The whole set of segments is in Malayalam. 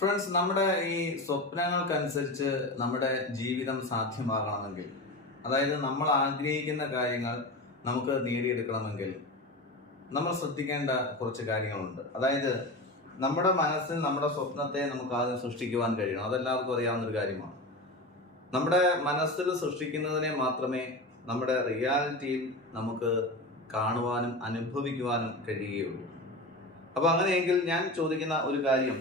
ഫ്രണ്ട്സ്, നമ്മുടെ ഈ സ്വപ്നങ്ങൾക്കനുസരിച്ച് നമ്മുടെ ജീവിതം സാധ്യമാകണമെങ്കിൽ, അതായത് നമ്മൾ ആഗ്രഹിക്കുന്ന കാര്യങ്ങൾ നമുക്ക് നേടിയെടുക്കണമെങ്കിൽ നമ്മൾ ശ്രദ്ധിക്കേണ്ട കുറച്ച് കാര്യങ്ങളുണ്ട്. അതായത് നമ്മുടെ മനസ്സിൽ നമ്മുടെ സ്വപ്നത്തെ നമുക്ക് ആദ്യം സൃഷ്ടിക്കുവാൻ കഴിയണം. അതെല്ലാവർക്കും അറിയാവുന്ന ഒരു കാര്യമാണ്. നമ്മുടെ മനസ്സിൽ സൃഷ്ടിക്കുന്നതിനെ മാത്രമേ നമ്മുടെ റിയാലിറ്റിയിൽ നമുക്ക് കാണുവാനും അനുഭവിക്കുവാനും കഴിയുകയുള്ളൂ. അപ്പോൾ അങ്ങനെയെങ്കിൽ ഞാൻ ചോദിക്കുന്ന ഒരു കാര്യം,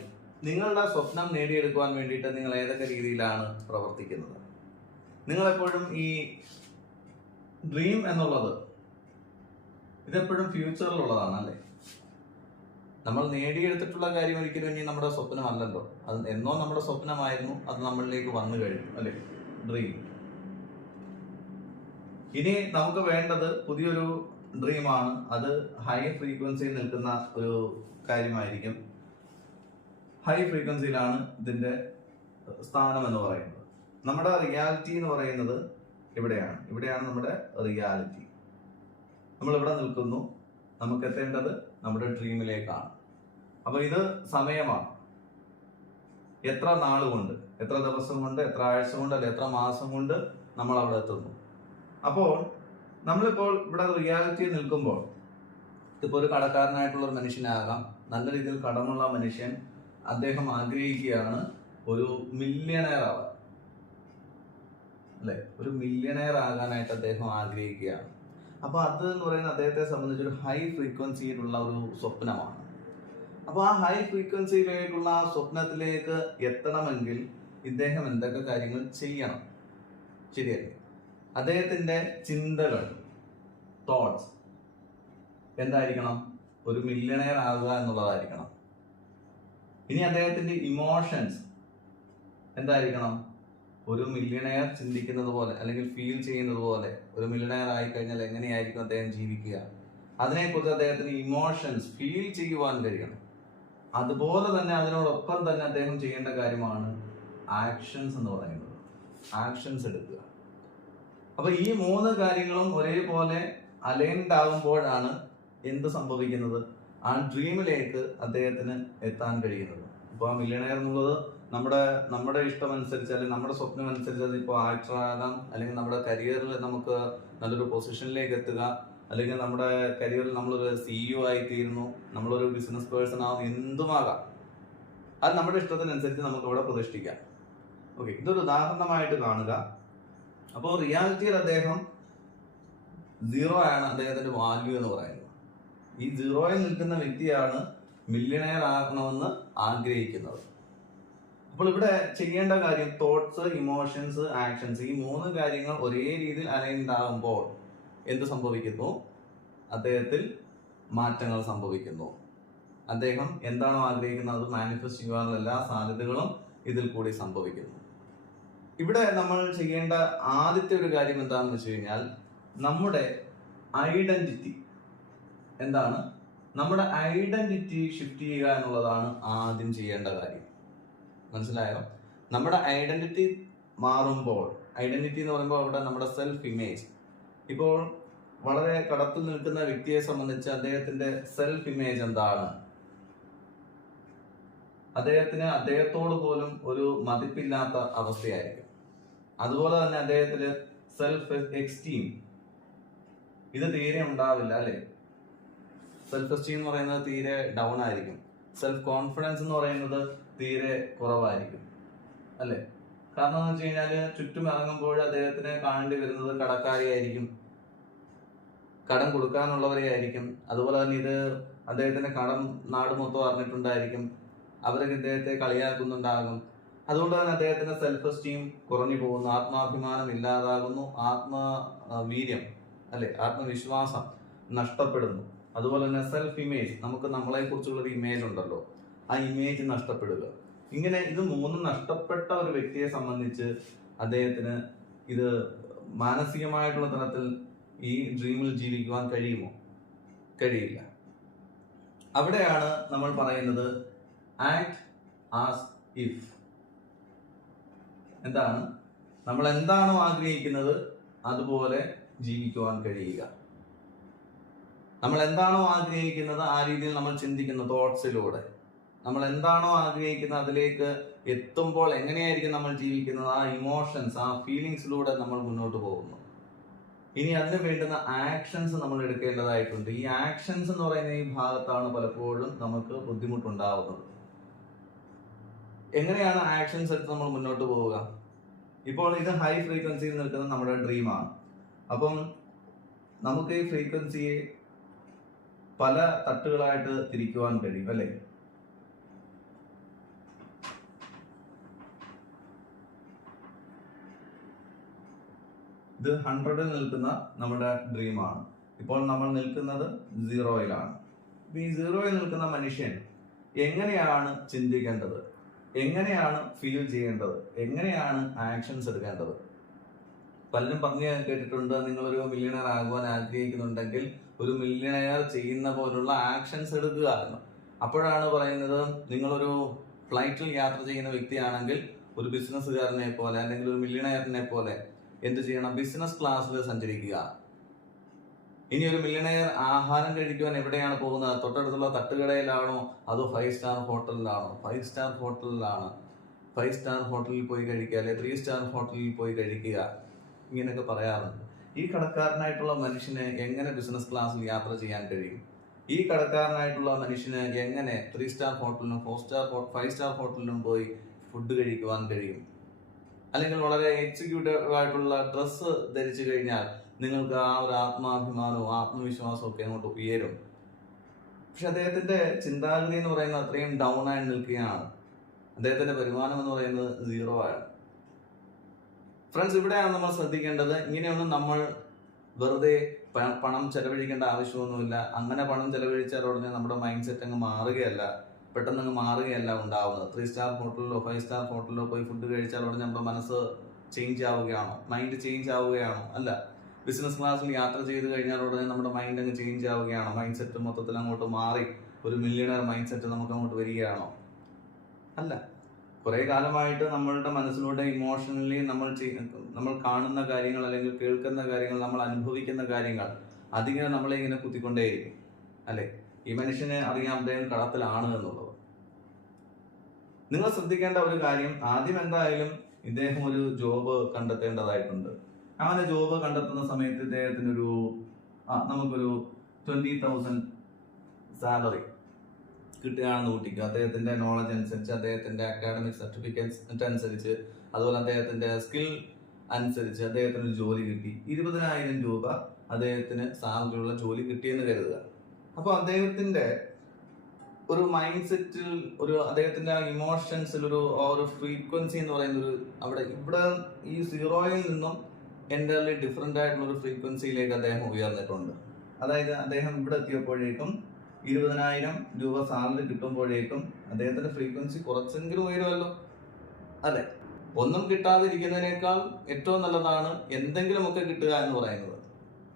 നിങ്ങളുടെ സ്വപ്നം നേടിയെടുക്കുവാൻ വേണ്ടിയിട്ട് നിങ്ങൾ ഏതൊക്കെ രീതിയിലാണ് പ്രവർത്തിക്കുന്നത്? നിങ്ങളെപ്പോഴും ഈ ഡ്രീം എന്നുള്ളത് ഇതെപ്പോഴും ഫ്യൂച്ചറിലുള്ളതാണ്, അല്ലേ? നമ്മൾ നേടിയെടുത്തിട്ടുള്ള കാര്യം ഒരിക്കലും ഇനി നമ്മുടെ സ്വപ്നമല്ലല്ലോ. അത് എന്നോ നമ്മുടെ സ്വപ്നമായിരുന്നു, അത് നമ്മളിലേക്ക് വന്നു കഴിഞ്ഞു, അല്ലേ? ഡ്രീം. ഇനി നമുക്ക് വേണ്ടത് പുതിയൊരു ഡ്രീമാണ്. അത് ഹൈ ഫ്രീക്വൻസിയിൽ നിൽക്കുന്ന ഒരു കാര്യമായിരിക്കും. ഹൈ ഫ്രീക്വൻസിയിലാണ് ഇതിന്റെ സ്ഥാനം എന്ന് പറയുന്നത്. നമ്മുടെ റിയാലിറ്റി എന്ന് പറയുന്നത് ഇവിടെയാണ് നമ്മുടെ റിയാലിറ്റി. നമ്മൾ ഇവിടെ നിൽക്കുന്നു, നമുക്ക് എത്തേണ്ടത് നമ്മുടെ ഡ്രീമിലേക്കാണ്. അപ്പൊ ഇത് സമയമാണ്. എത്ര നാളുകൊണ്ട്, എത്ര ദിവസം കൊണ്ട്, എത്ര ആഴ്ച കൊണ്ട്, അല്ലെ എത്ര മാസം കൊണ്ട് നമ്മൾ അവിടെ എത്തുന്നു. അപ്പോൾ നമ്മളിപ്പോൾ ഇവിടെ റിയാലിറ്റിയിൽ നിൽക്കുമ്പോൾ, ഇതിപ്പോൾ ഒരു കടക്കാരനായിട്ടുള്ള ഒരു മനുഷ്യനാകാം, നല്ല രീതിയിൽ കടമുള്ള മനുഷ്യൻ, അദ്ദേഹം ആഗ്രഹിക്കുകയാണ് ഒരു മില്യണയർ ആവാൻ, അല്ലെ? ഒരു മില്യണയർ ആകാനായിട്ട് അദ്ദേഹം ആഗ്രഹിക്കുകയാണ്. അപ്പൊ അത് എന്ന് പറയുന്നത് അദ്ദേഹത്തെ സംബന്ധിച്ച് ഒരു ഹൈ ഫ്രീക്വൻസിയിലുള്ള ഒരു സ്വപ്നമാണ്. അപ്പൊ ആ ഹൈ ഫ്രീക്വൻസിയിലേക്കുള്ള ആ സ്വപ്നത്തിലേക്ക് എത്തണമെങ്കിൽ ഇദ്ദേഹം എന്തൊക്കെ കാര്യങ്ങൾ ചെയ്യണം? ശരിയല്ലേ? അദ്ദേഹത്തിന്റെ ചിന്തകൾ, തോട്ട്സ് എന്തായിരിക്കണം? ഒരു മില്യണയർ ആകുക എന്നുള്ളതായിരിക്കണം. ഇനി അദ്ദേഹത്തിന്റെ ഇമോഷൻസ് എന്തായിരിക്കണം? ഒരു മില്യണയർ ചിന്തിക്കുന്നത് പോലെ, അല്ലെങ്കിൽ ഫീൽ ചെയ്യുന്നത് പോലെ, ഒരു മില്യണയർ ആയി കഴിഞ്ഞാൽ എങ്ങനെയായിരിക്കും അദ്ദേഹം ജീവിക്കുക, അതിനെക്കുറിച്ച് അദ്ദേഹത്തിന് ഇമോഷൻസ് ഫീൽ ചെയ്യുവാൻ കഴിയണം. അതുപോലെ തന്നെ അതിനോടൊപ്പം തന്നെ അദ്ദേഹം ചെയ്യേണ്ട കാര്യമാണ് ആക്ഷൻസ് എന്ന് പറയുന്നത്. ആക്ഷൻസ് എടുക്കുക. അപ്പൊ ഈ മൂന്ന് കാര്യങ്ങളും ഒരേപോലെ അലൈൻഡ് ആകുമ്പോഴാണ് എന്ത് സംഭവിക്കുന്നത്? ആ ഡ്രീമിലേക്ക് അദ്ദേഹത്തിന് എത്താൻ കഴിയുന്നത്. ഇപ്പോൾ ആ മില്യണയർ എന്നുള്ളത് നമ്മുടെ ഇഷ്ടമനുസരിച്ച്, അല്ലെങ്കിൽ നമ്മുടെ സ്വപ്നം അനുസരിച്ച്, അതിപ്പോൾ ആക്ടർ ആകാം, അല്ലെങ്കിൽ നമ്മുടെ കരിയറിൽ നമുക്ക് നല്ലൊരു പൊസിഷനിലേക്ക് എത്തുക, അല്ലെങ്കിൽ നമ്മുടെ കരിയറിൽ നമ്മളൊരു CEO ആയി തീരുന്നു, നമ്മളൊരു ബിസിനസ് പേഴ്സൺ ആവും, എന്തുമാകാം. അത് നമ്മുടെ ഇഷ്ടത്തിനനുസരിച്ച് നമുക്ക് അവിടെ പ്രതിഷ്ഠിക്കാം. ഓക്കെ, ഇതൊരു ഉദാഹരണമായിട്ട് കാണുക. അപ്പോൾ റിയാലിറ്റിയിൽ അദ്ദേഹം 0 ആണ് അദ്ദേഹത്തിന്റെ വാല്യൂ എന്ന് പറയുന്നത്. ഈ 0യിൽ നിൽക്കുന്ന വ്യക്തിയാണ് മില്യണയർ ആകണമെന്ന് ആഗ്രഹിക്കുന്നത്. അപ്പോൾ ഇവിടെ ചെയ്യേണ്ട കാര്യം തോട്ട്സ്, ഇമോഷൻസ്, ആക്ഷൻസ്, ഈ മൂന്ന് കാര്യങ്ങൾ ഒരേ രീതിയിൽ അലൈൻഡ് ആകുമ്പോൾ എന്ത് സംഭവിക്കുന്നു? അദ്ദേഹത്തിൽ മാറ്റങ്ങൾ സംഭവിക്കുന്നു. അദ്ദേഹം എന്താണോ ആഗ്രഹിക്കുന്നത് അത് മാനിഫെസ്റ്റ് ചെയ്യുവാനുള്ള എല്ലാ സാധ്യതകളും ഇതിൽ കൂടി സംഭവിക്കുന്നു. ഇവിടെ നമ്മൾ ചെയ്യേണ്ട ആദ്യത്തെ ഒരു കാര്യം എന്താണെന്ന് വെച്ച് കഴിഞ്ഞാൽ, നമ്മുടെ ഐഡന്റിറ്റി എന്താണ്? നമ്മുടെ ഐഡന്റിറ്റി ഷിഫ്റ്റ് ചെയ്യുക എന്നുള്ളതാണ് ആദ്യം ചെയ്യേണ്ട കാര്യം. മനസ്സിലായോ? നമ്മുടെ ഐഡന്റിറ്റി മാറുമ്പോൾ, ഐഡന്റിറ്റി എന്ന് പറയുമ്പോൾ അവിടെ നമ്മുടെ സെൽഫ് ഇമേജ്, ഇപ്പോൾ വളരെ കടത്തിൽ നിൽക്കുന്ന വ്യക്തിയെ സംബന്ധിച്ച് അദ്ദേഹത്തിന്റെ സെൽഫ് ഇമേജ് എന്താണ്? അദ്ദേഹത്തോട് പോലും ഒരു മതിപ്പില്ലാത്ത അവസ്ഥയായിരിക്കും. അതുപോലെ തന്നെ അദ്ദേഹത്തിന് സെൽഫ് എക്സ്റ്റീം ഇത് തീരെ ഉണ്ടാവില്ല, അല്ലെ? സെൽഫ് എസ്റ്റീം എന്ന് പറയുന്നത് തീരെ ഡൗൺ ആയിരിക്കും. സെൽഫ് കോൺഫിഡൻസ് എന്ന് പറയുന്നത് തീരെ കുറവായിരിക്കും, അല്ലെ? കാരണം എന്ന് വെച്ച് കഴിഞ്ഞാല് ചുറ്റും ഇറങ്ങുമ്പോൾ അദ്ദേഹത്തിന് കാണേണ്ടി വരുന്നത് കടക്കാരെയായിരിക്കും, കടം കൊടുക്കാനുള്ളവരെ ആയിരിക്കും. അതുപോലെ തന്നെ ഇത് അദ്ദേഹത്തിന്റെ കടം നാട് മൊത്തം അറിഞ്ഞിട്ടുണ്ടായിരിക്കും. അവരൊക്കെ ഇദ്ദേഹത്തെ കളിയാക്കുന്നുണ്ടാകും. അതുകൊണ്ട് തന്നെ അദ്ദേഹത്തിന്റെ സെൽഫ് എസ്റ്റീം കുറഞ്ഞു പോകുന്നു, ആത്മാഭിമാനം ഇല്ലാതാകുന്നു, ആത്മവീര്യം, അല്ലെ, ആത്മവിശ്വാസം നഷ്ടപ്പെടുന്നു. അതുപോലെ തന്നെ സെൽഫ് ഇമേജ്, നമുക്ക് നമ്മളെ കുറിച്ചുള്ളൊരു ഇമേജ് ഉണ്ടല്ലോ, ആ ഇമേജ് നഷ്ടപ്പെടുക. ഇങ്ങനെ ഇത് മൂന്നും നഷ്ടപ്പെട്ട ഒരു വ്യക്തിയെ സംബന്ധിച്ച് അദ്ദേഹത്തിന് ഇത് മാനസികമായിട്ടുള്ള തലത്തിൽ ഈ ഡ്രീമിൽ ജീവിക്കുവാൻ കഴിയുമോ? കഴിയില്ല. അവിടെയാണ് നമ്മൾ പറയുന്നത് ആക്ട് ആസ് ഇഫ്. എന്താണ്? നമ്മൾ എന്താണോ ആഗ്രഹിക്കുന്നത് അതുപോലെ ജീവിക്കുവാൻ കഴിയുക. നമ്മൾ എന്താണോ ആഗ്രഹിക്കുന്നത് ആ രീതിയിൽ നമ്മൾ ചിന്തിക്കുന്ന തോട്ട്സിലൂടെ, നമ്മൾ എന്താണോ ആഗ്രഹിക്കുന്നത് അതിലേക്ക് എത്തുമ്പോൾ എങ്ങനെയായിരിക്കും നമ്മൾ ജീവിക്കുന്നത്, ആ ഇമോഷൻസ്, ആ ഫീലിങ്സിലൂടെ നമ്മൾ മുന്നോട്ട് പോകുന്നു. ഇനി അതിന് വേണ്ടുന്ന ആക്ഷൻസ് നമ്മൾ എടുക്കേണ്ടതായിട്ടുണ്ട്. ഈ ആക്ഷൻസ് എന്ന് പറയുന്ന ഈ ഭാഗത്താണ് പലപ്പോഴും നമുക്ക് ബുദ്ധിമുട്ടുണ്ടാവുന്നത്. എങ്ങനെയാണ് ആക്ഷൻസ് എടുത്ത് നമ്മൾ മുന്നോട്ട് പോവുക? ഇപ്പോൾ ഇത് ഹൈ ഫ്രീക്വൻസിയിൽ നിൽക്കുന്ന നമ്മുടെ ഡ്രീമാണ്. അപ്പം നമുക്ക് ഈ ഫ്രീക്വൻസിയെ പല തട്ടുകളായിട്ട് തിരിക്കുവാൻ കഴിയും, അല്ലേ? ഇത് 100ൽ നിൽക്കുന്ന നമ്മുടെ ഡ്രീമാണ്. ഇപ്പോൾ നമ്മൾ നിൽക്കുന്നത് 0യിലാണ്. ഈ 0യിൽ നിൽക്കുന്ന മനുഷ്യൻ എങ്ങനെയാണ് ചിന്തിക്കേണ്ടത്, എങ്ങനെയാണ് ഫീൽ ചെയ്യേണ്ടത്, എങ്ങനെയാണ് ആക്ഷൻസ് എടുക്കേണ്ടത്? പലരും പറഞ്ഞു കേട്ടിട്ടുണ്ട്, നിങ്ങളൊരു മില്യണയർ ആകുവാൻ ആഗ്രഹിക്കുന്നുണ്ടെങ്കിൽ ഒരു മില്യണയർ ചെയ്യുന്ന പോലുള്ള ആക്ഷൻസ് എടുക്കുക എന്ന്. അപ്പോഴാണ് പറയുന്നത്, നിങ്ങളൊരു ഫ്ലൈറ്റിൽ യാത്ര ചെയ്യുന്ന വ്യക്തിയാണെങ്കിൽ ഒരു ബിസിനസ്സുകാരനെ പോലെ അല്ലെങ്കിൽ ഒരു മില്യണയറിനെ പോലെ എന്ത് ചെയ്യണം? ബിസിനസ് ക്ലാസ്സിൽ സഞ്ചരിക്കുക. ഇനി ഒരു മില്യണയർ ആഹാരം കഴിക്കുവാൻ എവിടെയാണ് പോകുന്നത്? തൊട്ടടുത്തുള്ള തട്ടുകടയിലാണോ അതോ 5 സ്റ്റാർ ഹോട്ടലിലാണോ? 5 സ്റ്റാർ ഹോട്ടലിലാണ്. 5 സ്റ്റാർ ഹോട്ടലിൽ പോയി കഴിക്കുക, അല്ലെ 3 സ്റ്റാർ ഹോട്ടലിൽ പോയി കഴിക്കുക, ഇങ്ങനെയൊക്കെ പറയാറുണ്ട്. ഈ കടക്കാരനായിട്ടുള്ള മനുഷ്യന് എങ്ങനെ ബിസിനസ് ക്ലാസ്സിൽ യാത്ര ചെയ്യാൻ കഴിയും? ഈ കടക്കാരനായിട്ടുള്ള മനുഷ്യന് എങ്ങനെ 3 സ്റ്റാർ ഹോട്ടലിലും 5 സ്റ്റാർ ഹോട്ടലിലും പോയി ഫുഡ് കഴിക്കുവാൻ കഴിയും? അല്ലെങ്കിൽ വളരെ എക്സിക്യൂട്ടീവ് ആയിട്ടുള്ള ഡ്രസ്സ് ധരിച്ചു കഴിഞ്ഞാൽ നിങ്ങൾക്ക് ആ ഒരു ആത്മാഭിമാനവും ആത്മവിശ്വാസവും ഒക്കെ അങ്ങോട്ട് ഉയരും. പക്ഷെ അദ്ദേഹത്തിന്റെ ചിന്താഗതി എന്ന് പറയുന്നത് അത്രയും ഡൗൺ ആയി നിൽക്കുകയാണ്. അദ്ദേഹത്തിന്റെ വരുമാനം എന്ന് പറയുന്നത് 0 ആണ്. ഫ്രണ്ട്സ്, ഇവിടെയാണ് നമ്മൾ ശ്രദ്ധിക്കേണ്ടത്. ഇങ്ങനെയൊന്നും നമ്മൾ വെറുതെ പണം ചെലവഴിക്കേണ്ട ആവശ്യമൊന്നുമില്ല. അങ്ങനെ പണം ചെലവഴിച്ചാൽ ഉടനെ നമ്മുടെ മൈൻഡ് സെറ്റ് അങ്ങ് മാറുകയല്ല, പെട്ടെന്ന് അങ്ങ് മാറുകയല്ല ഉണ്ടാവുന്നത്. 3 സ്റ്റാർ ഹോട്ടലിലോ 5 സ്റ്റാർ ഹോട്ടലിലോ പോയി ഫുഡ് കഴിച്ചാൽ ഉടനെ നമ്മുടെ മനസ്സ് ചേഞ്ച് ആവുകയാണോ, മൈൻഡ് ചേഞ്ച് ആവുകയാണോ? അല്ല. ബിസിനസ് ക്ലാസ്സിൽ യാത്ര ചെയ്ത് കഴിഞ്ഞാൽ ഉടനെ നമ്മുടെ മൈൻഡ് അങ്ങ് ചേഞ്ച് ആവുകയാണോ? മൈൻഡ് സെറ്റ് മൊത്തത്തിൽ അങ്ങോട്ട് മാറി ഒരു മില്യണയർ മൈൻഡ് സെറ്റ് നമുക്ക് അങ്ങോട്ട് വരികയാണോ? അല്ല. കുറെ കാലമായിട്ട് നമ്മളുടെ മനസ്സിലൂടെ ഇമോഷണലി നമ്മൾ കാണുന്ന കാര്യങ്ങൾ അല്ലെങ്കിൽ കേൾക്കുന്ന കാര്യങ്ങൾ, നമ്മൾ അനുഭവിക്കുന്ന കാര്യങ്ങൾ, അതിങ്ങനെ നമ്മളെ ഇങ്ങനെ കുത്തിക്കൊണ്ടേയിരിക്കും, അല്ലെ? ഈ മനുഷ്യനെ അറിയാം അദ്ദേഹം കടത്തിലാണ് എന്നുള്ളത്. നിങ്ങൾ ശ്രദ്ധിക്കേണ്ട ഒരു കാര്യം, ആദ്യം എന്തായാലും ഇദ്ദേഹം ഒരു ജോബ് കണ്ടെത്തേണ്ടതായിട്ടുണ്ട്. അങ്ങനെ ജോബ് കണ്ടെത്തുന്ന സമയത്ത് ഇദ്ദേഹത്തിനൊരു നമുക്കൊരു 20,000 സാലറി കിട്ടുകയാണെന്ന് കൂട്ടിക്കുക. അദ്ദേഹത്തിന്റെ നോളജ് അനുസരിച്ച്, അദ്ദേഹത്തിന്റെ അക്കാഡമിക് സർട്ടിഫിക്കറ്റ് അനുസരിച്ച്, അതുപോലെ അദ്ദേഹത്തിന്റെ സ്കിൽ അനുസരിച്ച് അദ്ദേഹത്തിന് ഒരു ജോലി കിട്ടി. 20,000 രൂപ അദ്ദേഹത്തിന് സാലറിയുള്ള ജോലി കിട്ടിയെന്ന് കരുതുക. അപ്പൊ അദ്ദേഹത്തിന്റെ ഒരു മൈൻഡ് സെറ്റിൽ, അദ്ദേഹത്തിന്റെ ഇമോഷൻസിൽ ഒരു ഫ്രീക്വൻസി എന്ന് പറയുന്ന ഇവിടെ ഈ 0യിൽ നിന്നും എൻ്റർലി ഡിഫറെന്റ് ആയിട്ടുള്ള ഒരു ഫ്രീക്വൻസിയിലേക്ക് അദ്ദേഹം ഉയർന്നിട്ടുണ്ട്. അതായത് അദ്ദേഹം ഇവിടെ എത്തിയപ്പോഴേക്കും 20,000 രൂപ സാലറി കിട്ടുമ്പോഴേക്കും അദ്ദേഹത്തിന്റെ ഫ്രീക്വൻസി കുറച്ചെങ്കിലും ഉയരുമല്ലോ, അല്ലെ? ഒന്നും കിട്ടാതിരിക്കുന്നതിനേക്കാൾ ഏറ്റവും നല്ലതാണ് എന്തെങ്കിലുമൊക്കെ കിട്ടുക എന്ന് പറയുന്നത്,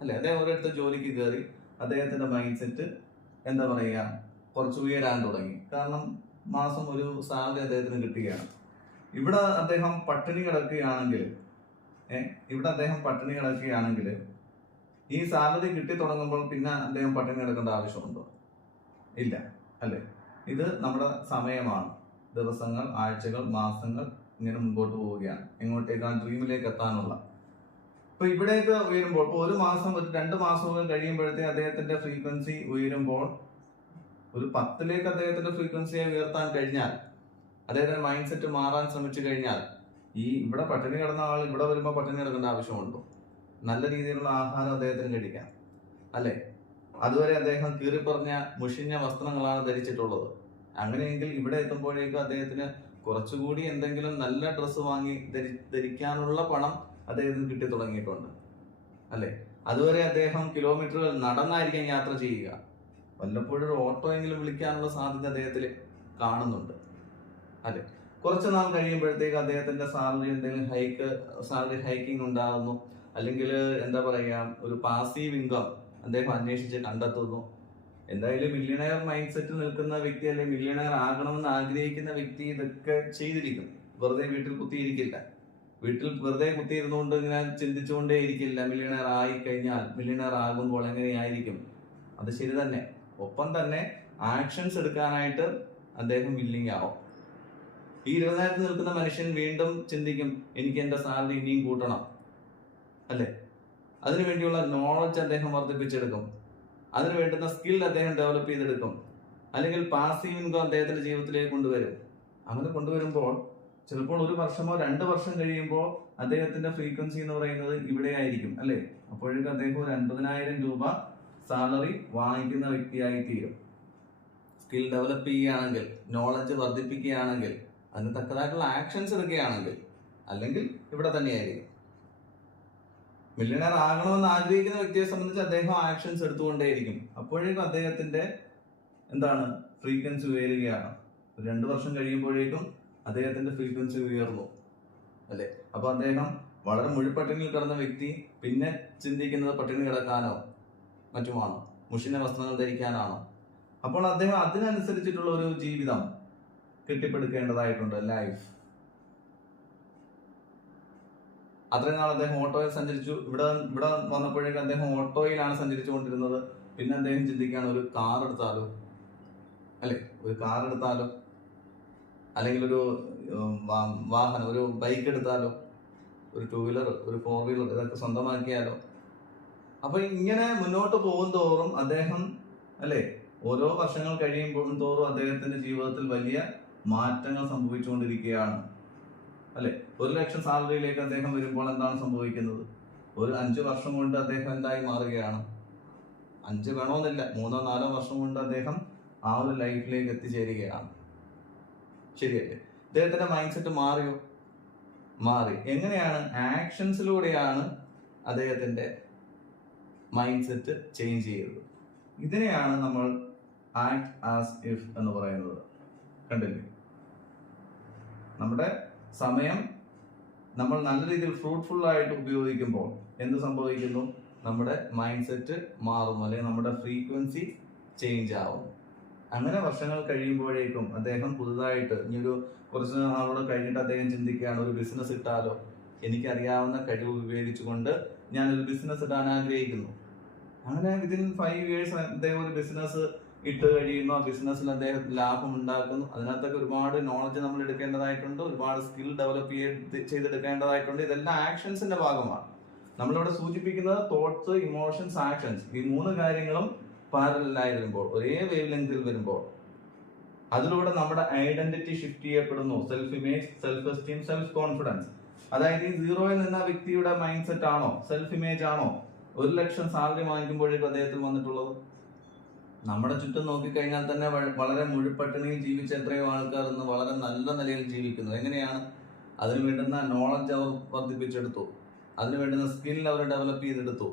അല്ലെ? അദ്ദേഹം ഒരിടത്ത് ജോലിക്ക് കയറി അദ്ദേഹത്തിന്റെ മൈൻഡ് സെറ്റ് എന്താ പറയുക, കുറച്ച് ഉയരാൻ തുടങ്ങി. കാരണം മാസം ഒരു സാലറി അദ്ദേഹത്തിന് കിട്ടുകയാണ്. ഇവിടെ അദ്ദേഹം പട്ടിണി കിടക്കുകയാണെങ്കിൽ ഈ സാലറി കിട്ടി തുടങ്ങുമ്പോൾ പിന്നെ അദ്ദേഹം പട്ടിണി കിടക്കേണ്ട ആവശ്യമുണ്ടോ? ഇല്ല, അല്ലെ? ഇത് നമ്മുടെ സമയമാണ്. ദിവസങ്ങൾ, ആഴ്ചകൾ, മാസങ്ങൾ ഇങ്ങനെ മുൻപോട്ട് പോവുകയാണ്. എങ്ങോട്ടേക്ക്? ആ ഡ്രീമിലേക്ക് എത്താനുള്ള. ഇപ്പൊ ഇവിടേക്ക് ഉയരുമ്പോൾ, ഇപ്പൊ 1 മാസം 2 മാസമൊക്കെ കഴിയുമ്പോഴത്തേക്ക് അദ്ദേഹത്തിന്റെ ഫ്രീക്വൻസി ഉയരുമ്പോൾ ഒരു 10ലേക്ക് അദ്ദേഹത്തിന്റെ ഫ്രീക്വൻസിയെ ഉയർത്താൻ കഴിഞ്ഞാൽ, അദ്ദേഹത്തിന്റെ മൈൻഡ് സെറ്റ് മാറാൻ ശ്രമിച്ചു കഴിഞ്ഞാൽ, ഇവിടെ പട്ടിണി കിടന്ന ആൾ ഇവിടെ വരുമ്പോൾ പട്ടിണി കിടക്കേണ്ട ആവശ്യമുണ്ടോ? നല്ല രീതിയിലുള്ള ആഹാരം അദ്ദേഹത്തിന് കഴിക്കാം, അല്ലെ? അതുവരെ അദ്ദേഹം കീറിപ്പറഞ്ഞ മുഷിഞ്ഞ വസ്ത്രങ്ങളാണ് ധരിച്ചിട്ടുള്ളത്. അങ്ങനെയെങ്കിൽ ഇവിടെ എത്തുമ്പോഴേക്കും അദ്ദേഹത്തിന് കുറച്ചുകൂടി എന്തെങ്കിലും നല്ല ഡ്രസ്സ് വാങ്ങി ധരിക്കാനുള്ള പണം അദ്ദേഹത്തിന് കിട്ടി തുടങ്ങിയിട്ടുണ്ട്, അല്ലെ? അതുവരെ അദ്ദേഹം കിലോമീറ്ററുകൾ നടന്നായിരിക്കും യാത്ര ചെയ്യുക. വല്ലപ്പോഴും ഒരു ഓട്ടോ എങ്കിലും വിളിക്കാനുള്ള സാധ്യത അദ്ദേഹത്തിൽ കാണുന്നുണ്ട്, അല്ലെ? കുറച്ചു നാൾ കഴിയുമ്പോഴത്തേക്ക് അദ്ദേഹത്തിന്റെ സാലറി ഹൈക്കിംഗ് ഉണ്ടാകുന്നു. അല്ലെങ്കിൽ എന്താ പറയാ, ഒരു പാസീവ് ഇൻകം അദ്ദേഹം അന്വേഷിച്ച് കണ്ടെത്തുന്നു. എന്തായാലും മില്യണയർ മൈൻഡ് സെറ്റിൽ നിൽക്കുന്ന വ്യക്തി, അല്ലെങ്കിൽ മില്യണയർ ആകണമെന്ന് ആഗ്രഹിക്കുന്ന വ്യക്തി ഇതൊക്കെ ചെയ്തിരിക്കും. വെറുതെ വീട്ടിൽ കുത്തിയിരിക്കില്ല. വീട്ടിൽ വെറുതെ കുത്തിയിരുന്നുകൊണ്ട് ഇങ്ങനെ ചിന്തിച്ചുകൊണ്ടേ ഇരിക്കില്ല. മില്യണയർ ആയി കഴിഞ്ഞാൽ, മില്യണയർ ആകുമ്പോൾ എങ്ങനെയായിരിക്കും? അത് ശരി തന്നെ. ഒപ്പം തന്നെ ആക്ഷൻസ് എടുക്കാനായിട്ട് അദ്ദേഹം വില്ലിങ് ആവും. ഈ 20,000 നിൽക്കുന്ന മനുഷ്യൻ വീണ്ടും ചിന്തിക്കും, എനിക്ക് എൻ്റെ സാലറി ഇനിയും കൂട്ടണം, അല്ലേ? അതിനു വേണ്ടിയുള്ള നോളജ് അദ്ദേഹം വർദ്ധിപ്പിച്ചെടുക്കും, അതിന് വേണ്ടുന്ന സ്കിൽ അദ്ദേഹം ഡെവലപ്പ് ചെയ്തെടുക്കും, അല്ലെങ്കിൽ പാസീവ് ഇൻകം അദ്ദേഹത്തിന്റെ ജീവിതത്തിലേക്ക് കൊണ്ടുവരും. അങ്ങനെ കൊണ്ടുവരുമ്പോൾ ചിലപ്പോൾ 1 വർഷമോ 2 വർഷം കഴിയുമ്പോൾ അദ്ദേഹത്തിന്റെ ഫ്രീക്വൻസി എന്ന് പറയുന്നത് ഇവിടെ ആയിരിക്കും, അല്ലേ? അപ്പോഴേക്കും അദ്ദേഹം ഒരു 50,000 രൂപ സാലറി വാങ്ങിക്കുന്ന വ്യക്തിയായി തീരും. സ്കിൽ ഡെവലപ്പ് ചെയ്യുകയാണെങ്കിൽ, നോളജ് വർദ്ധിപ്പിക്കുകയാണെങ്കിൽ, അതിന് തക്കതായിട്ടുള്ള ആക്ഷൻസ് എടുക്കുകയാണെങ്കിൽ, അല്ലെങ്കിൽ ഇവിടെ തന്നെയായിരിക്കും. മില്യണയർ ആകണമെന്ന് ആഗ്രഹിക്കുന്ന വ്യക്തിയെ സംബന്ധിച്ച് അദ്ദേഹം ആക്ഷൻസ് എടുത്തുകൊണ്ടേയിരിക്കും. അപ്പോഴേക്കും അദ്ദേഹത്തിന്റെ ഫ്രീക്വൻസി ഉയരുകയാണ്. 2 വർഷം കഴിയുമ്പോഴേക്കും അദ്ദേഹത്തിന്റെ ഫ്രീക്വൻസി ഉയർന്നു, അല്ലെ? അപ്പൊ അദ്ദേഹം വളരെ മുഴുപട്ടിണിയിൽ കിടന്ന വ്യക്തി പിന്നെ ചിന്തിക്കുന്നത് പട്ടിണി കിടക്കാനോ മറ്റുമാണോ, മുഷിന വസ്ത്രങ്ങൾ ധരിക്കാനാണോ? അപ്പോൾ അദ്ദേഹം അതിനനുസരിച്ചിട്ടുള്ള ഒരു ജീവിതം കെട്ടിപ്പടുക്കേണ്ടതായിട്ടുണ്ട്, ലൈഫ്. അത്രയും നാൾ അദ്ദേഹം ഓട്ടോയിൽ സഞ്ചരിച്ചു. ഇവിടെ വന്നപ്പോഴേക്കും അദ്ദേഹം ഓട്ടോയിലാണ് സഞ്ചരിച്ചു കൊണ്ടിരുന്നത്. പിന്നെ അദ്ദേഹം ചിന്തിക്കുകയാണ്, ഒരു കാർ എടുത്താലോ, അല്ലെ? ഒരു കാർ എടുത്താലോ, അല്ലെങ്കിൽ ഒരു വാഹനം, ഒരു ബൈക്ക് എടുത്താലോ, ഒരു 2 വീലർ, ഒരു 4 വീലർ, ഇതൊക്കെ സ്വന്തമാക്കിയാലോ? അപ്പൊ ഇങ്ങനെ മുന്നോട്ട് പോകും തോറും അദ്ദേഹം, അല്ലെ, ഓരോ വർഷങ്ങൾ കഴിയുമ്പോൾ തോറും അദ്ദേഹത്തിന്റെ ജീവിതത്തിൽ വലിയ മാറ്റങ്ങൾ സംഭവിച്ചുകൊണ്ടിരിക്കുകയാണ്, അല്ലെ? 1 ലക്ഷം സാലറിയിലേക്ക് അദ്ദേഹം വരുമ്പോൾ എന്താണ് സംഭവിക്കുന്നത്? ഒരു 5 വർഷം കൊണ്ട് അദ്ദേഹം എന്തായി മാറുകയാണ്? 5 വേണമെന്നില്ല, 3-4 വർഷം കൊണ്ട് അദ്ദേഹം ആ ഒരു ലൈഫിലേക്ക് എത്തിച്ചേരുകയാണ്. ശരിയല്ലേ? അദ്ദേഹത്തിന്റെ മൈൻഡ് സെറ്റ് മാറിയോ? മാറി. എങ്ങനെയാണ്? ആക്ഷൻസിലൂടെയാണ് അദ്ദേഹത്തിന്റെ മൈൻഡ് സെറ്റ് ചേഞ്ച് ചെയ്തത്. ഇതിനെയാണ് നമ്മൾ ആക്ട് ആസ് ഇഫ് എന്ന് പറയുന്നത്. കണ്ടില്ലേ? നമ്മുടെ സമയം നമ്മൾ നല്ല രീതിയിൽ ഫ്രൂട്ട്ഫുൾ ആയിട്ട് ഉപയോഗിക്കുമ്പോൾ എന്ത് സംഭവിക്കുന്നു? നമ്മുടെ മൈൻഡ് സെറ്റ് മാറുന്നു, അല്ലെങ്കിൽ നമ്മുടെ ഫ്രീക്വൻസി ചേഞ്ച് ആവുന്നു. അങ്ങനെ വർഷങ്ങൾ കഴിയുമ്പോഴേക്കും അദ്ദേഹം പുതുതായിട്ട് ഇനിയൊരു കുറച്ച് നാളോട് കഴിഞ്ഞിട്ട് അദ്ദേഹം ചിന്തിക്കുകയാണ്, ഒരു ബിസിനസ് ഇട്ടാലോ, എനിക്കറിയാവുന്ന കഴിവ് ഉപയോഗിച്ചുകൊണ്ട് ഞാനൊരു ബിസിനസ് ഇടാൻ ആഗ്രഹിക്കുന്നു. അങ്ങനെ വിതിൻ 5 years അദ്ദേഹം ഒരു ബിസിനസ് ഇട്ട് കഴിയുന്നു. ആ ബിസിനസ്സിൽ അദ്ദേഹം ലാഭം ഉണ്ടാക്കുന്നു. അതിനകത്തൊക്കെ ഒരുപാട് നോളജ് നമ്മൾ എടുക്കേണ്ടതായിട്ടുണ്ട്, ഒരുപാട് സ്കിൽ ഡെവലപ്പ് ചെയ്തെടുക്കേണ്ടതായിട്ടുണ്ട്. ഇതെല്ലാം ആക്ഷൻസിന്റെ ഭാഗമാണ്. നമ്മളിവിടെ സൂചിപ്പിക്കുന്നത് തോട്ട്സ്, ഇമോഷൻസ്, ആക്ഷൻസ്. ഈ 3 കാര്യങ്ങളും പാരലലായി വരുമ്പോൾ, ഒരേ വേവ് ലെങ്തിൽ വരുമ്പോൾ, അതിലൂടെ നമ്മുടെ ഐഡന്റിറ്റി ഷിഫ്റ്റ് ചെയ്യപ്പെടുന്നു. Self image, self esteem, self confidence. അതായത് ഈ 0-ൽ നിന്ന വ്യക്തിയുടെ മൈൻഡ് സെറ്റ് ആണോ, സെൽഫ് ഇമേജ് ആണോ 1 ലക്ഷം സാലറി വാങ്ങിക്കുമ്പോഴേക്കും അദ്ദേഹത്തിൽ വന്നിട്ടുള്ളത്? നമ്മുടെ ചുറ്റും നോക്കിക്കഴിഞ്ഞാൽ തന്നെ വളരെ മുഴുപട്ടിണിയിൽ ജീവിച്ച എത്രയോ ആൾക്കാർ ഇന്ന് വളരെ നല്ല നിലയിൽ ജീവിക്കുന്നു. എങ്ങനെയാണ്? അതിന് വേണ്ടുന്ന നോളജ് അവർ വർദ്ധിപ്പിച്ചെടുത്തു, അതിന് വേണ്ടുന്ന സ്കിൽ അവർ ഡെവലപ്പ് ചെയ്തെടുത്തു.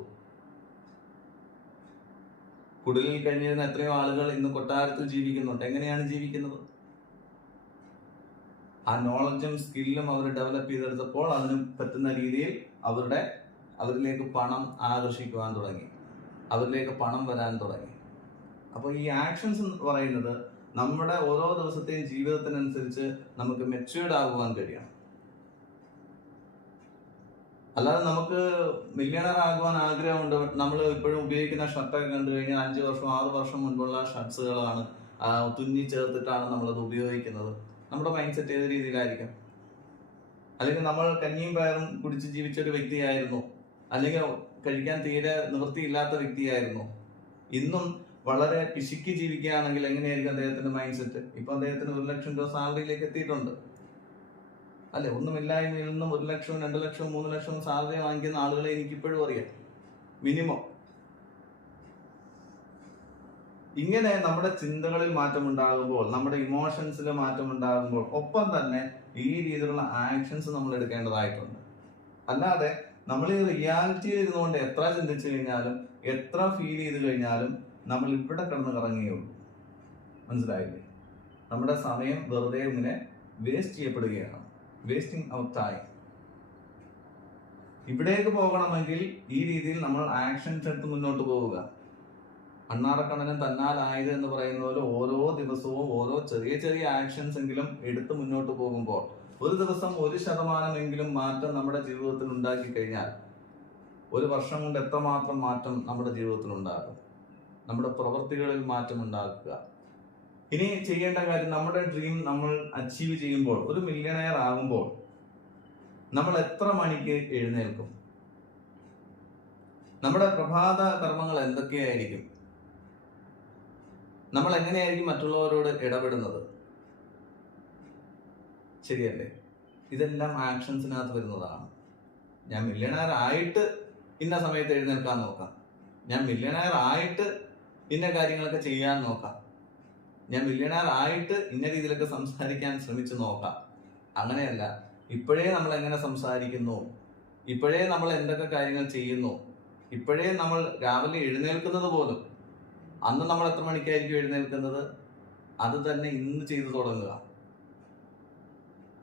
കുടിലിൽ കഴിഞ്ഞിരുന്ന എത്രയോ ആളുകൾ ഇന്ന് കൊട്ടാരത്തിൽ ജീവിക്കുന്നുണ്ട്. എങ്ങനെയാണ് ജീവിക്കുന്നത്? ആ നോളജും സ്കില്ലും അവർ ഡെവലപ്പ് ചെയ്തെടുത്തപ്പോൾ അതിന് പറ്റുന്ന രീതിയിൽ അവരിലേക്ക് പണം ആകർഷിക്കുവാൻ തുടങ്ങി, അവരിലേക്ക് പണം വരാൻ തുടങ്ങി. അപ്പോൾ ഈ ആക്ഷൻസ് എന്ന് പറയുന്നത് നമ്മുടെ ഓരോ ദിവസത്തെയും ജീവിതത്തിനനുസരിച്ച് നമുക്ക് മെച്യൂർഡ് ആകുവാൻ കഴിയണം. അല്ലാതെ നമുക്ക് മില്യണർ ആകുവാൻ ആഗ്രഹമുണ്ട്, നമ്മൾ ഇപ്പോഴും ഉപയോഗിക്കുന്ന ഷർട്ടൊക്കെ കണ്ടു കഴിഞ്ഞാൽ 5 വർഷം 6 വർഷം മുൻപുള്ള ഷർട്ട്സുകളാണ്, തുന്നി ചേർത്തിട്ടാണ് നമ്മളത് ഉപയോഗിക്കുന്നത്. നമ്മുടെ മൈൻഡ് സെറ്റ് ഏത് രീതിയിലായിരിക്കും? അല്ലെങ്കിൽ നമ്മൾ കഞ്ഞിയും പയറും കുടിച്ച് ജീവിച്ച ഒരു വ്യക്തിയായിരുന്നു, അല്ലെങ്കിൽ കഴിക്കാൻ തീരെ നിവൃത്തിയില്ലാത്ത വ്യക്തിയായിരുന്നു. ഇന്നും വളരെ പിശുക്കി ജീവിക്കുകയാണെങ്കിൽ എങ്ങനെയായിരിക്കും അദ്ദേഹത്തിന്റെ മൈൻഡ് സെറ്റ്? ഇപ്പൊ അദ്ദേഹത്തിന് 1 ലക്ഷം രൂപ സാലറിയിലേക്ക് എത്തിയിട്ടുണ്ട്, അല്ലെ? ഒന്നുമില്ലായ്മയിൽ നിന്നും 1 ലക്ഷവും 2 ലക്ഷവും 3 ലക്ഷവും സാലറി വാങ്ങിക്കുന്ന ആളുകളെ എനിക്കിപ്പോഴും അറിയാം, മിനിമം. ഇങ്ങനെ നമ്മുടെ ചിന്തകളിൽ മാറ്റമുണ്ടാകുമ്പോൾ, നമ്മുടെ ഇമോഷൻസിൽ മാറ്റമുണ്ടാകുമ്പോൾ, ഒപ്പം തന്നെ ഈ രീതിയിലുള്ള ആക്ഷൻസ് നമ്മൾ എടുക്കേണ്ടതായിട്ടുണ്ട്. അല്ലാതെ നമ്മൾ ഈ റിയാലിറ്റിയിൽ ഇരുന്നുകൊണ്ട് എത്ര ചിന്തിച്ചു കഴിഞ്ഞാലും, എത്ര ഫീൽ ചെയ്ത് കഴിഞ്ഞാലും നമ്മൾ ഇവിടെ കിടന്ന് കറങ്ങുകയുള്ളൂ. മനസ്സിലായില്ലേ? നമ്മുടെ സമയം വെറുതെ ഇങ്ങനെ വേസ്റ്റ് ചെയ്യപ്പെടുകയാണ്. Wasting our time. ഇവിടേക്ക് പോകണമെങ്കിൽ ഈ രീതിയിൽ നമ്മൾ ആക്ഷൻസ് എടുത്ത് മുന്നോട്ട് പോവുക. അണ്ണാറക്കണ്ണനും തന്നാലായത് എന്ന് പറയുന്ന പോലെ ഓരോ ദിവസവും ഓരോ ചെറിയ ചെറിയ ആക്ഷൻസ് എങ്കിലും എടുത്ത് മുന്നോട്ട് പോകുമ്പോൾ, ഒരു ദിവസം 1% മാറ്റം നമ്മുടെ ജീവിതത്തിൽ ഉണ്ടാക്കി കഴിഞ്ഞാൽ 1 വർഷം കൊണ്ട് എത്രമാത്രം മാറ്റം നമ്മുടെ ജീവിതത്തിൽ ഉണ്ടാകും? നമ്മുടെ പ്രവൃത്തികളിൽ മാറ്റം ഉണ്ടാക്കുക. ഇനി ചെയ്യേണ്ട കാര്യം, നമ്മുടെ ഡ്രീം നമ്മൾ അച്ചീവ് ചെയ്യുമ്പോൾ, ഒരു മില്യണയർ ആകുമ്പോൾ നമ്മൾ എത്ര മണിക്ക് എഴുന്നേൽക്കും? നമ്മുടെ പ്രഭാത കർമ്മങ്ങൾ എന്തൊക്കെയായിരിക്കും? നമ്മൾ എങ്ങനെയായിരിക്കും മറ്റുള്ളവരോട് ഇടപെടുന്നത്? ശരിയല്ലേ? ഇതെല്ലാം ആക്ഷൻസിനകത്ത് വരുന്നതാണ്. ഞാൻ മില്യണയർ ആയിട്ട് ഇന്ന സമയത്ത് എഴുന്നേൽക്കാൻ നോക്കാം, ഞാൻ മില്യണയർ ആയിട്ട് ഇന്ന കാര്യങ്ങളൊക്കെ ചെയ്യാൻ നോക്കാം, ഞാൻ മില്യണയർ ആയിട്ട് ഇന്ന രീതിയിലൊക്കെ സംസാരിക്കാൻ ശ്രമിച്ചു നോക്കാം. അങ്ങനെയല്ല, ഇപ്പോഴേ നമ്മൾ എങ്ങനെ സംസാരിക്കുന്നു, ഇപ്പോഴേ നമ്മൾ എന്തൊക്കെ കാര്യങ്ങൾ ചെയ്യുന്നു, ഇപ്പോഴേ നമ്മൾ രാവിലെ എഴുന്നേൽക്കുന്നത് പോലും, അന്ന് നമ്മൾ എത്ര മണിക്കായിരിക്കും എഴുന്നേൽക്കുന്നത്, അത് തന്നെ ഇന്ന് ചെയ്തു തുടങ്ങുക.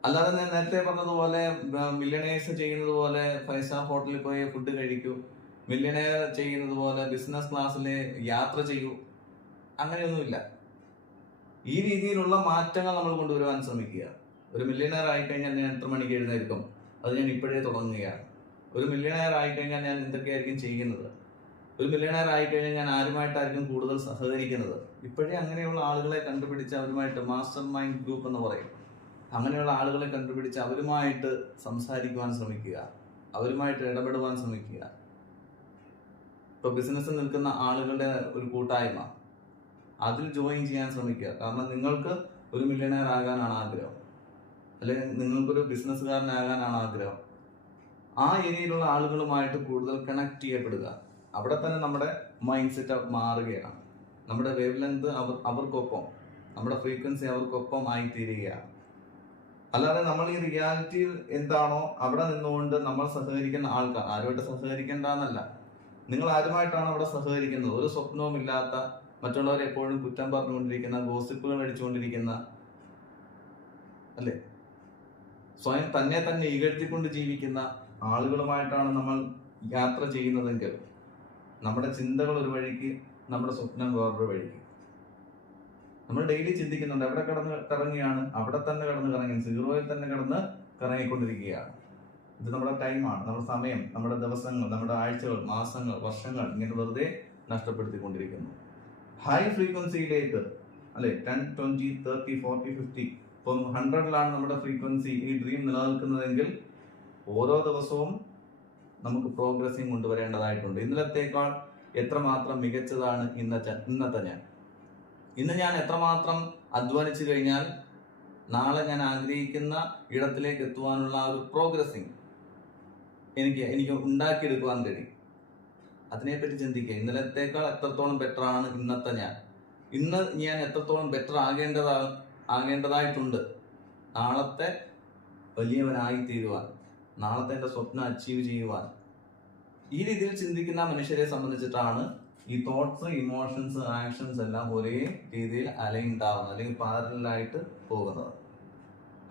അല്ലാതെ ഞാൻ നേരത്തെ പറഞ്ഞതുപോലെ മില്യണേഴ്സ് ചെയ്യുന്നത് പോലെ 5 സ്റ്റാർ ഹോട്ടലിൽ പോയി ഫുഡ് കഴിക്കൂ, മില്യണയർ ചെയ്യുന്നത് പോലെ ബിസിനസ് ക്ലാസ്സിൽ യാത്ര ചെയ്യൂ, അങ്ങനെയൊന്നുമില്ല. ഈ രീതിയിലുള്ള മാറ്റങ്ങൾ നമ്മൾ കൊണ്ടുവരുവാൻ ശ്രമിക്കുക. ഒരു മില്യണയർ ആയിക്കഴിഞ്ഞാൽ ഞാൻ എത്ര മണിക്ക് എഴുന്നേൽക്കും, അത് ഞാൻ ഇപ്പോഴേ തുടങ്ങുകയാണ്. ഒരു മില്യണയർ ആയിക്കഴിഞ്ഞാൽ ഞാൻ എന്തൊക്കെയായിരിക്കും ചെയ്യുന്നത്, ഒരു മില്യണയർ ആയിക്കഴിഞ്ഞാൽ ഞാൻ ആരുമായിട്ടായിരിക്കും കൂടുതൽ സഹകരിക്കുന്നത്, ഇപ്പോഴേ അങ്ങനെയുള്ള ആളുകളെ കണ്ടുപിടിച്ച് അവരുമായിട്ട്, മാസ്റ്റർ മൈൻഡ് ഗ്രൂപ്പ് എന്ന് പറയും, അങ്ങനെയുള്ള ആളുകളെ കണ്ടുപിടിച്ച് അവരുമായിട്ട് സംസാരിക്കുവാൻ ശ്രമിക്കുക, അവരുമായിട്ട് ഇടപെടുവാൻ ശ്രമിക്കുക. ഇപ്പൊ ബിസിനസ്സിൽ നിൽക്കുന്ന ആളുകളുടെ ഒരു കൂട്ടായ്മ, അതിൽ ജോയിൻ ചെയ്യാൻ ശ്രമിക്കുക. കാരണം നിങ്ങൾക്ക് ഒരു മില്യണയർ ആകാനാണ് ആഗ്രഹം, അല്ലെങ്കിൽ നിങ്ങൾക്കൊരു ബിസിനസ്സുകാരനാകാനാണ് ആഗ്രഹം. ആ ഏരിയയിലുള്ള ആളുകളുമായിട്ട് കൂടുതൽ കണക്ട് ചെയ്യപ്പെടുക. അവിടെ തന്നെ നമ്മുടെ മൈൻഡ് സെറ്റ് മാറുകയാണ്. നമ്മുടെ വേവ് ലെങ്ത് അവർക്കൊപ്പം, നമ്മുടെ ഫ്രീക്വൻസി അവർക്കൊപ്പം ആയിത്തീരുകയാണ്. അല്ലാതെ നമ്മൾ ഈ റിയാലിറ്റിയിൽ എന്താണോ അവിടെ നിന്നുകൊണ്ട് നമ്മൾ സഹകരിക്കുന്ന ആൾക്കാർ, ആരുമായിട്ട് സഹകരിക്കേണ്ടെന്നല്ല, നിങ്ങൾ ആരുമായിട്ടാണ് അവിടെ സഹകരിക്കുന്നത്? ഒരു സ്വപ്നവും ഇല്ലാത്ത, മറ്റുള്ളവരെ എപ്പോഴും കുറ്റം പറഞ്ഞുകൊണ്ടിരിക്കുന്ന, ഗോസിപ്പുകൾ അടിച്ചുകൊണ്ടിരിക്കുന്ന, അല്ലേ, സ്വയം തന്നെ ഇകഴ്ത്തിക്കൊണ്ട് ജീവിക്കുന്ന ആളുകളുമായിട്ടാണ് നമ്മൾ യാത്ര ചെയ്യുന്നതെങ്കിൽ നമ്മുടെ ചിന്തകൾ ഒരു വഴിക്ക്, നമ്മുടെ സ്വപ്നം വേറൊരു വഴിക്ക്. നമ്മൾ ഡെയിലി ചിന്തിക്കുന്നുണ്ട്, എവിടെ കിടന്ന് കറങ്ങിയാണ്, അവിടെ തന്നെ കിടന്ന് കറങ്ങി, സീറോയിൽ തന്നെ കിടന്ന് കറങ്ങിക്കൊണ്ടിരിക്കുകയാണ്. ഇത് നമ്മുടെ ടൈമാണ്, നമ്മുടെ സമയം, നമ്മുടെ ദിവസങ്ങൾ, നമ്മുടെ ആഴ്ചകൾ, മാസങ്ങൾ, വർഷങ്ങൾ ഇങ്ങനെ വെറുതെ നഷ്ടപ്പെടുത്തിക്കൊണ്ടിരിക്കുന്നു. ഹൈ ഫ്രീക്വൻസിയിലേക്ക്, അല്ലെ, 10, 20, 30, 40, 50, ഇപ്പം 100ലാണ് നമ്മുടെ ഫ്രീക്വൻസി, ഈ ഡ്രീം നിലനിൽക്കുന്നതെങ്കിൽ ഓരോ ദിവസവും നമുക്ക് പ്രോഗ്രസിങ് കൊണ്ടുവരേണ്ടതായിട്ടുണ്ട്. ഇന്നലത്തേക്കാൾ എത്രമാത്രം മികച്ചതാണ് ഇന്നത്തെ ഞാൻ. ഇന്ന് ഞാൻ എത്രമാത്രം അധ്വാനിച്ചു കഴിഞ്ഞാൽ നാളെ ഞാൻ ആഗ്രഹിക്കുന്ന ഇടത്തിലേക്ക് എത്തുവാനുള്ള ഒരു പ്രോഗ്രസിങ് എനിക്ക് ഉണ്ടാക്കിയെടുക്കുവാൻ കഴിയും. അതിനെപ്പറ്റി ചിന്തിക്കുക. ഇന്നലത്തേക്കാൾ എത്രത്തോളം ബെറ്റർ ആണ് ഇന്നത്തെ ഞാൻ. ഇന്ന് ഞാൻ എത്രത്തോളം ബെറ്റർ ആകേണ്ടതായിട്ടുണ്ട് നാളത്തെ വലിയവനായി തീരുവാൻ, നാളത്തെ എൻ്റെ സ്വപ്നം അച്ചീവ് ചെയ്യുവാൻ. ഈ രീതിയിൽ ചിന്തിക്കുന്ന മനുഷ്യരെ സംബന്ധിച്ചിട്ടാണ് ഈ തോട്ട്സ്, ഇമോഷൻസ്, ആക്ഷൻസ് എല്ലാം ഒരേ രീതിയിൽ അലൈൻഡ് ആവുന്നത്, അല്ലെങ്കിൽ പാരലലായിട്ട് പോകുന്നത്.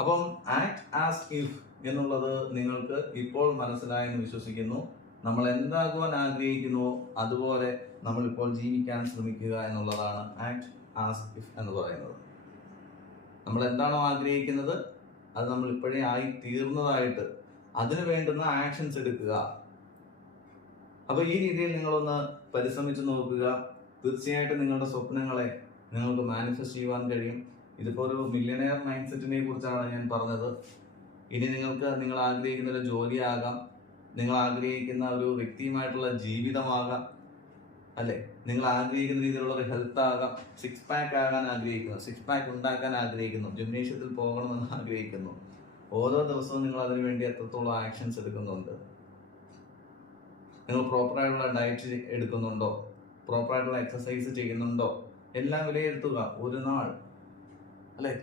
അപ്പം ആക്ട് ആസ് ഇഫ് എന്നുള്ളത് നിങ്ങൾക്ക് ഇപ്പോൾ മനസ്സിലായെന്ന് വിശ്വസിക്കുന്നു. നമ്മൾ എന്താകുവാൻ ആഗ്രഹിക്കുന്നുവോ അതുപോലെ നമ്മൾ ഇപ്പോൾ ജീവിക്കാൻ ശ്രമിക്കുക എന്നുള്ളതാണ് ആക്ട് ആസ് ഇഫ് എന്ന് പറയുന്നത്. നമ്മൾ എന്താണോ ആഗ്രഹിക്കുന്നത് അത് നമ്മൾ ഇപ്പോഴേ ആയി തീർന്നതായിട്ട് അതിന് വേണ്ടുന്ന ആക്ഷൻസ് എടുക്കുക. അപ്പൊ ഈ രീതിയിൽ നിങ്ങളൊന്ന് പരിശ്രമിച്ചു നോക്കുക. തീർച്ചയായിട്ടും നിങ്ങളുടെ സ്വപ്നങ്ങളെ നിങ്ങൾക്ക് മാനിഫെസ്റ്റ് ചെയ്യുവാൻ കഴിയും. ഇതിപ്പോ ഒരു മില്യണയർ മൈൻഡ് സെറ്റിനെ കുറിച്ചാണ് ഞാൻ പറഞ്ഞത്. ഇനി നിങ്ങൾ ആഗ്രഹിക്കുന്ന ഒരു ജോലിയാകാം, നിങ്ങൾ ആഗ്രഹിക്കുന്ന ഒരു വ്യക്തിയുമായിട്ടുള്ള ജീവിതമാകാം, അല്ലെ, നിങ്ങൾ ആഗ്രഹിക്കുന്ന രീതിയിലുള്ള ഒരു ഹെൽത്ത് ആകാം, 6 പാക്ക് ആകാൻ ആഗ്രഹിക്കുന്നു, 6 പാക്ക് ഉണ്ടാക്കാൻ ആഗ്രഹിക്കുന്നു, ജിംനേഷ്യത്തിൽ പോകണമെന്ന് ആഗ്രഹിക്കുന്നു. ഓരോ ദിവസവും നിങ്ങൾ അതിനു വേണ്ടി എത്രത്തോളം ആക്ഷൻസ് എടുക്കുന്നുണ്ട്? നിങ്ങൾ പ്രോപ്പറായിട്ടുള്ള ഡയറ്റ് എടുക്കുന്നുണ്ടോ? പ്രോപ്പറായിട്ടുള്ള എക്സസൈസ് ചെയ്യുന്നുണ്ടോ? എല്ലാം വിലയിരുത്തുക. ഒരു നാൾ, അല്ലെ,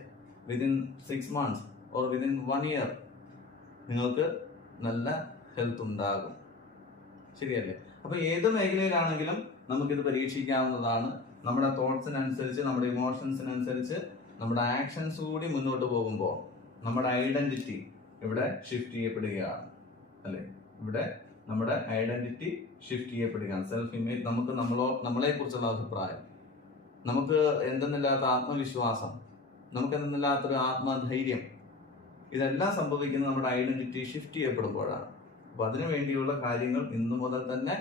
within 6 months or within 1 year നിങ്ങൾക്ക് നല്ല ഹെൽത്ത് ഉണ്ടാകും. ശരിയല്ലേ? അപ്പൊ ഏത് മേഖലയിലാണെങ്കിലും നമുക്കിത് പരീക്ഷിക്കാവുന്നതാണ്. നമ്മുടെ തോട്ട്സിനനുസരിച്ച്, നമ്മുടെ ഇമോഷൻസിനനുസരിച്ച്, നമ്മുടെ ആക്ഷൻസ് കൂടി മുന്നോട്ട് പോകുമ്പോൾ നമ്മുടെ ഐഡന്റിറ്റി ഇവിടെ ഷിഫ്റ്റ് ചെയ്യപ്പെടുകയാണ്, അല്ലെ? ഇവിടെ നമ്മുടെ ഐഡന്റിറ്റി ഷിഫ്റ്റ് ചെയ്യപ്പെടുകയാണ്. സെൽഫ് ഇമേജ്, നമുക്ക് നമ്മളെ കുറിച്ചുള്ള അഭിപ്രായം, നമുക്ക് എന്തെന്നില്ലാത്ത ആത്മവിശ്വാസം, നമുക്ക് എന്തെന്നില്ലാത്തൊരു ആത്മധൈര്യം, ഇതെല്ലാം സംഭവിക്കുന്നത് നമ്മുടെ ഐഡന്റിറ്റി ഷിഫ്റ്റ് ചെയ്യപ്പെടുമ്പോഴാണ്. അപ്പൊ അതിനു വേണ്ടിയുള്ള കാര്യങ്ങൾ ഇന്നു മുതൽ തന്നെ,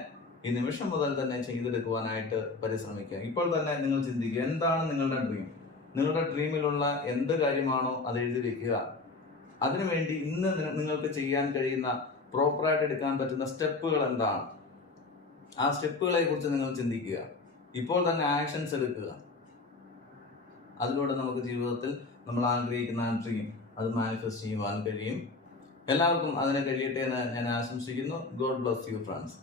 ഈ നിമിഷം മുതൽ തന്നെ ചെയ്തെടുക്കുവാനായിട്ട് പരിശ്രമിക്കുക. ഇപ്പോൾ തന്നെ നിങ്ങൾ ചിന്തിക്കുക, എന്താണ് നിങ്ങളുടെ ഡ്രീം? നിങ്ങളുടെ ഡ്രീമിലുള്ള എന്ത് കാര്യമാണോ അത് എഴുതി വെക്കുക. അതിനുവേണ്ടി ഇന്ന് നിങ്ങൾക്ക് ചെയ്യാൻ കഴിയുന്ന, പ്രോപ്പറായിട്ട് എടുക്കാൻ പറ്റുന്ന സ്റ്റെപ്പുകൾ എന്താണ്, ആ സ്റ്റെപ്പുകളെ കുറിച്ച് നിങ്ങൾ ചിന്തിക്കുക. ഇപ്പോൾ തന്നെ ആക്ഷൻസ് എടുക്കുക. അതിലൂടെ നമുക്ക് ജീവിതത്തിൽ നമ്മൾ ആഗ്രഹിക്കുന്ന ആ ഡ്രീം അത് മാനിഫെസ്റ്റ് ചെയ്യുവാൻ കഴിയും. എല്ലാവർക്കും അതിന് കഴിയട്ടെ എന്ന് ഞാൻ ആശംസിക്കുന്നു. God bless you friends.